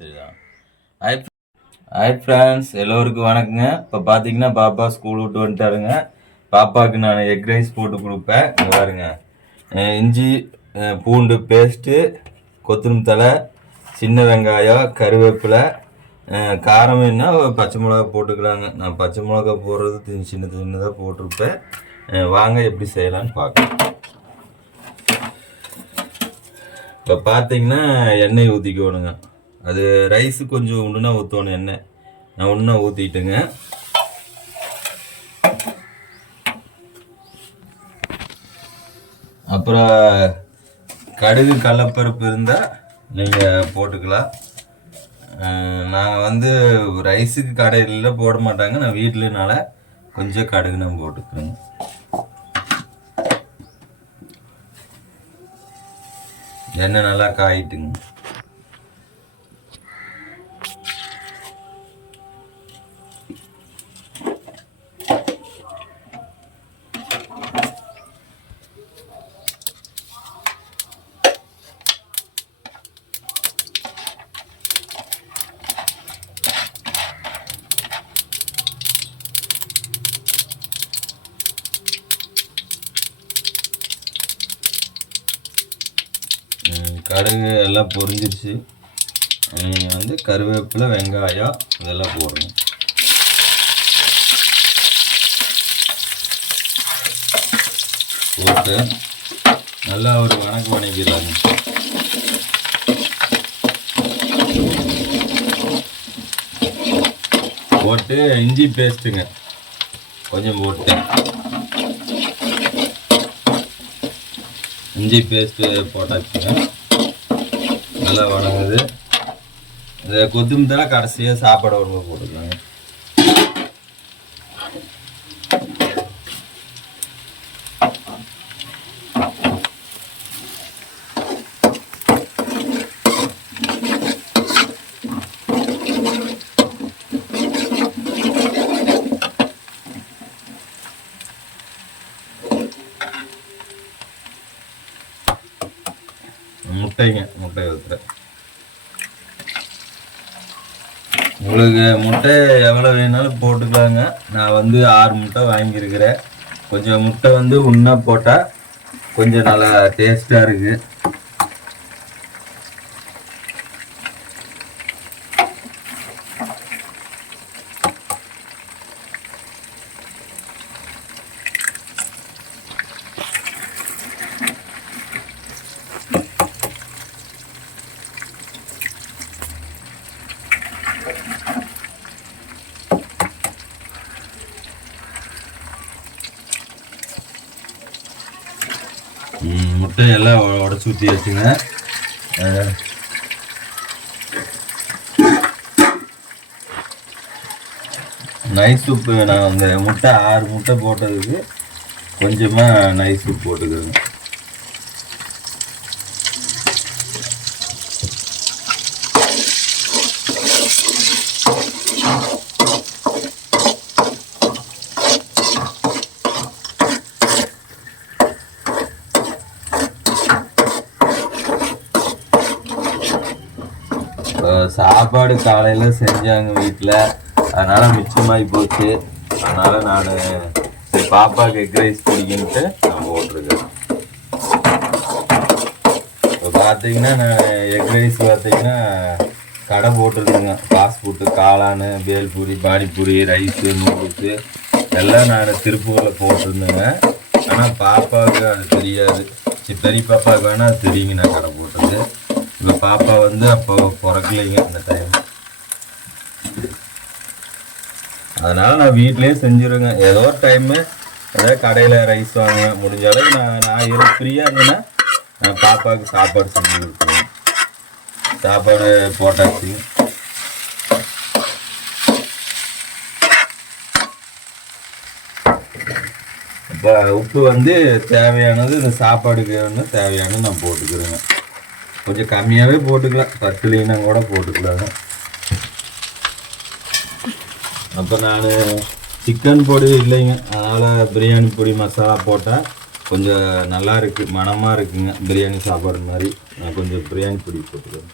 தெரியுதா? Hi hi friends எல்லோருக்கும் வணக்கங்க. இப்போ பார்த்தீங்கன்னா பாப்பா ஸ்கூல் விட்டு வந்துட்டாருங்க. பாப்பாவுக்கு நான் எக் ரைஸ் போட்டு கொடுப்பேன். இங்க பாருங்க. இஞ்சி பூண்டு பேஸ்ட்டு கொத்தமல்லி தலை சின்ன வெங்காயம் கருவேப்பிலை காரம் என்ன பச்சை மிளகா போட்டுக்கலாங்க. நான் பச்சை மிளகா போடுறது சின்ன சின்னதாக போட்டிருப்பேன். வாங்க எப்படி செய்யலான்னு பார்க்கலாம். இப்போ பார்த்தீங்கன்னா எண்ணெய் ஊற்றிக்கணுங்க அது ரைஸு கொஞ்சம் உண்டுனா ஊற்றணும் எண்ணெய். நான் ஒன்றா ஊற்றிட்டுங்க அப்புறம் கடுகு கடலப்பருப்பு இருந்தால் நீங்கள் போட்டுக்கலாம். நாங்கள் வந்து ரைஸுக்கு கடையில் போட மாட்டாங்க. நான் வீட்டிலனால கொஞ்சம் கடுகு நான் போட்டுக்கிறேங்க. எண்ணெய் நல்லா காயிட்டுங்க. கடுகு எல்லாம் பொரிஞ்சிருச்சு. நீங்கள் வந்து கருவேப்பிலை வெங்காயம் இதெல்லாம் போடணும். போட்டு நல்லா ஒரு வணக்கம் வணக்கிடலாங்க போட்டு இஞ்சி பேஸ்ட்டுங்க. கொஞ்சம் போட்டேன் இஞ்சி பேஸ்ட்டு போட்டாச்சுங்க. நல்லா வணங்குது. இந்த கொத்தமல்லி தலை கடைசியாக சாப்பாடு வரும்போது போட்டுக்கலாங்க. முட்டைங்க முட்டை ஊற்றுறேன் உங்களுக்கு முட்டை எவ்வளோ வேணாலும் போட்டுக்கலாங்க. நான் வந்து ஆறு முட்டை வாங்கியிருக்கிறேன். கொஞ்சம் முட்டை வந்து உண்ணா போட்டால் கொஞ்சம் நல்லா டேஸ்ட்டாக இருக்குது முட்டை முட்டையெல்லாம் உடச்சி ஊற்றி வச்சுங்க. நைஸ் சூப்பு நான் அந்த முட்டை ஆறு முட்டை போட்டதுக்கு கொஞ்சமாக நைஸ் சூப் போட்டுக்கிறேன் சாப்பாடு காலையில் செஞ்சாங்க வீட்டில் அதனால் மிச்சமாகி போச்சு. அதனால் நான் பாப்பாவுக்கு எக் ரைஸ் பிடிக்குன்ட்டு நான் போட்டிருக்கேன். இப்போ பார்த்தீங்கன்னா நான் எக் ரைஸ் பார்த்தீங்கன்னா கடை போட்டிருக்கேங்க ஃபாஸ்ட் ஃபுட்டு காளான் பேல்பூரி பானிபூரி ரைஸு நூடுல்ஸு எல்லாம் நான் திருப்பூரில் போட்டிருந்தேங்க. ஆனால் பாப்பாவுக்கு அது தெரியாது. சரி, பெரிய பாப்பாவுக்கு வேணால் தெரியுங்க நான் கடை போட்டது. வீட்டில் பாப்பா வந்து அப்போ பிறக்கலைங்க அந்த டைம் அதனால நான் வீட்லேயே செஞ்சிருவேங்க. ஏதோ ஒரு டைமு ஏதாவது கடையில் ரைஸ் வாங்குவேன் முடிஞ்ச அளவுக்கு நான் நான் இரு ஃப்ரீயாக இருந்தேன்னா நான் பாப்பாவுக்கு சாப்பாடு செஞ்சு கொடுத்துருவேன். சாப்பாடு போட்டாச்சு. இப்போ உப்பு வந்து தேவையானது இந்த சாப்பாடுக்கு வந்து தேவையானது நான் போட்டுக்கிறேங்க. கொஞ்சம் கம்மியாகவே போட்டுக்கலாம். பத்துலினா கூட போட்டுக்கலாங்க அப்போ நான் சிக்கன் பொடி இல்லைங்க. அதனால் பிரியாணி பொடி மசாலா போட்டால் கொஞ்சம் நல்லா இருக்குது மணமாக இருக்குங்க. பிரியாணி சாப்பாடு மாதிரி. நான் கொஞ்சம் பிரியாணி பொடி போட்டுக்கிறேன்.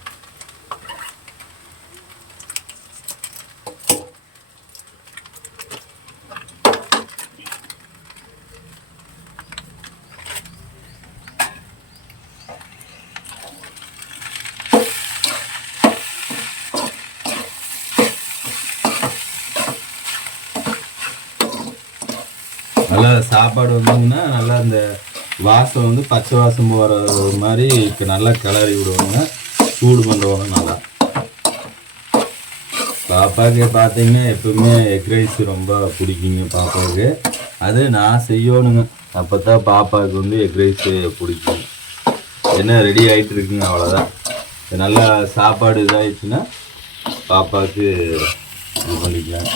நல்லா சாப்பாடு வந்தீங்கன்னா நல்லா இந்த வாசம் வந்து பச்சை வாசம் போகிற மாதிரி இப்போ நல்லா கிளறி விடுவாங்க. சூடு பண்ணுவாங்க நல்லா. பாப்பாவுக்கு பார்த்தீங்கன்னா எப்பவுமே எக் ரைஸ் ரொம்ப பிடிக்குங்க பாப்பாவுக்கு. அது நான் செய்யணுங்க. அப்போ தான் பாப்பாவுக்கு வந்து எக் ரைஸ் பிடிக்கும். என்ன ரெடி ஆகிட்டு இருக்குங்க அவ்வளோதான் நல்லா சாப்பாடு இதாகிடுச்சுன்னா பாப்பாவுக்கு இது பண்ணிக்கலாம்.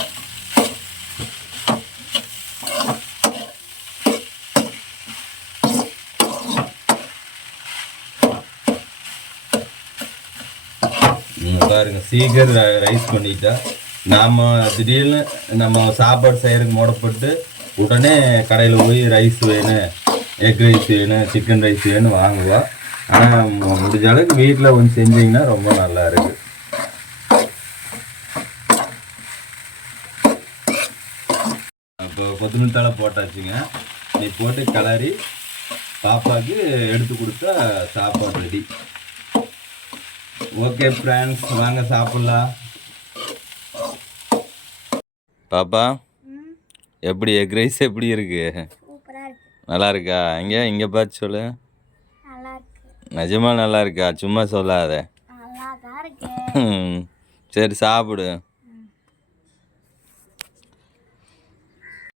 பாருங்க சீக்கிரம் ரைஸ் பண்ணிட்டா. நாம திடீர்னு நம்ம சாப்பாடு செய்யறதுக்கு முடப்பட்டு உடனே கடையில் போய் ரைஸ் வேணும் எக் ரைஸ் வேணும் சிக்கன் ரைஸ் வேணும் வாங்குவோம் ஆனால் முடிஞ்ச அளவுக்கு வீட்டில் கொஞ்சம் செஞ்சீங்கன்னா ரொம்ப நல்லா இருக்கு. அப்போ கொத்தமல்லி தழை போட்டாச்சுங்க. நீ போட்டு கிளறி பாப்பாவுக்கு எடுத்து கொடுத்தா சாப்பாடு ரெடி ஓகே ஃப்ரெண்ட்ஸ் வாங்க சாப்பிட்லாம். பாப்பா எப்படி எக் ரைஸ் எப்படி இருக்கு? நல்லா இருக்கா. இங்கே இங்கே பார்த்து சொல்லு. நல்லா இருக்கு நிஜமா நல்லா இருக்கா சும்மா சொல்லாத. நல்லா தான் இருக்கு சரி சாப்பிடு.